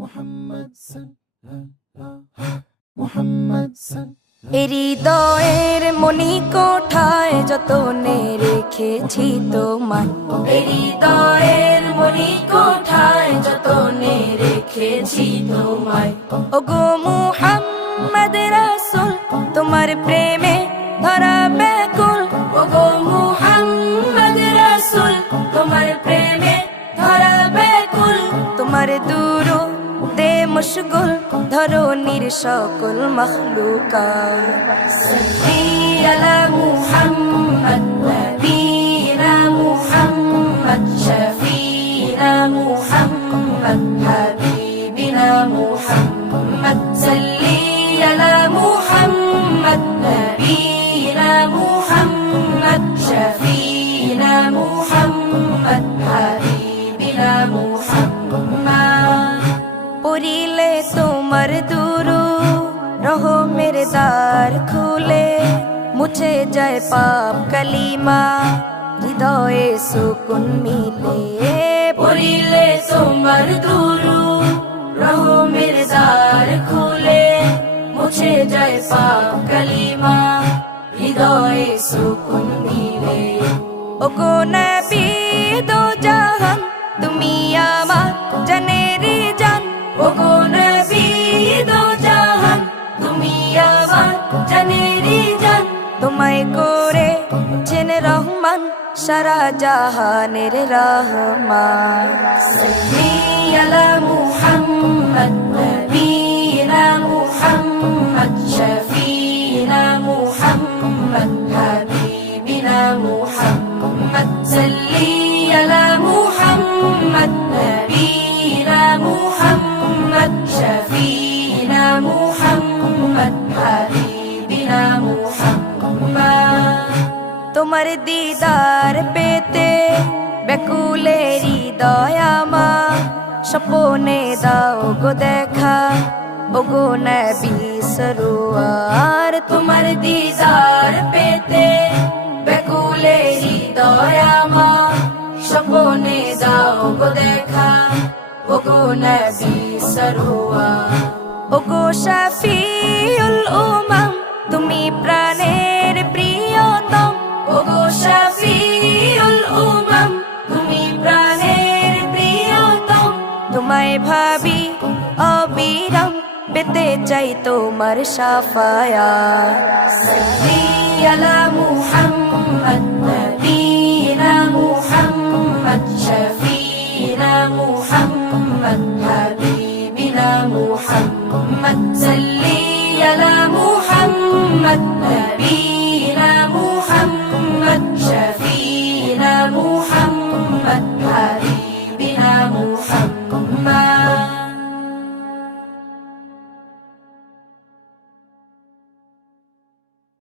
Muhammad sallallahu Muhammad হৃদয়ের মনি কোঠায় যতনে রেখেছি তোমায়, হৃদয়ের মনি কোঠায় যতনে রেখেছি তোমায়। ওগো মুহাম্মদ রাসূল তোমার প্রেমে ধরা ব্যাকুল, ওগো মুহাম্মদ রাসূল তোমার প্রেমে ধরা ব্যাকুল। তোমার দুরূদে মশগুল ধরনীর সকল মখলুকাত। সাল্লি আলা মুহাম্মদ নবীনা মুহাম্মদ শফীনা মুহাম্মদ হাবিবিনা মুহাম্মদ। সাল্লি আলা মুহাম্মদ নবীনা মুহাম্মদ শফীনা মুহাম্মদ হাবিবিনা মুহাম্মদ। পড়িলে তোমার দুরূদ রহমের দ্বার খুলে, মুছে যায় পাপ কালিমা হৃদয়ে সুকুন মিলে। পড়িলে তোমার দুরূদ রহমের দ্বার খুলে, মুছে যায় পাপ কালিমা হৃদয়ে সুকুন মিলে। ওগো নবী দো জাহান তুমি আমার জানের জান, ওগো নবী দো জাহান তুমি আমার জানের জান। তোমায় করে চেন রহমান সারা জাহানের রহমান। সাল্লি আলা মুহাম্মদ নবীনা মুহাম্মদ শফীনা মুহাম্মদ হাবিবিনা মুহাম্মদ। সাল্লি আলা মুহাম্মদ নবীনা মুহাম্মদ শফীনা মুহাম্মদ হাবিবিনা মুহাম্মদ। তোমার দিদার পেতে ব্যাকুলে হৃদয় আমার, স্বপনে দাও গো দেখা ওগো নবী সরোয়ার। তোমার দিদার পেতে ব্যাকুলে হৃদয় আমার, স্বপনে দাও গো দেখা ওগো নবী সরোয়ার। ওগো শফিউল উমাম তুমি প্রাণের প্রিয়তম, ওগো শফিউল উমাম তুমি প্রাণের প্রিয়তম। তোমায় ভাবি অবিরাম পেতে চাই তোমার শাফায়াত। সাল্লি আলা মুহাম্মদ নবীনা মুহাম্মদ শফীনা মুহাম্মদ হাবিবিনা মুহাম্মদ। সাল্লি আলা মুহাম্মদ নবীনা মুহাম্মদ শফীনা মুহাম্মদ হাবিবিনা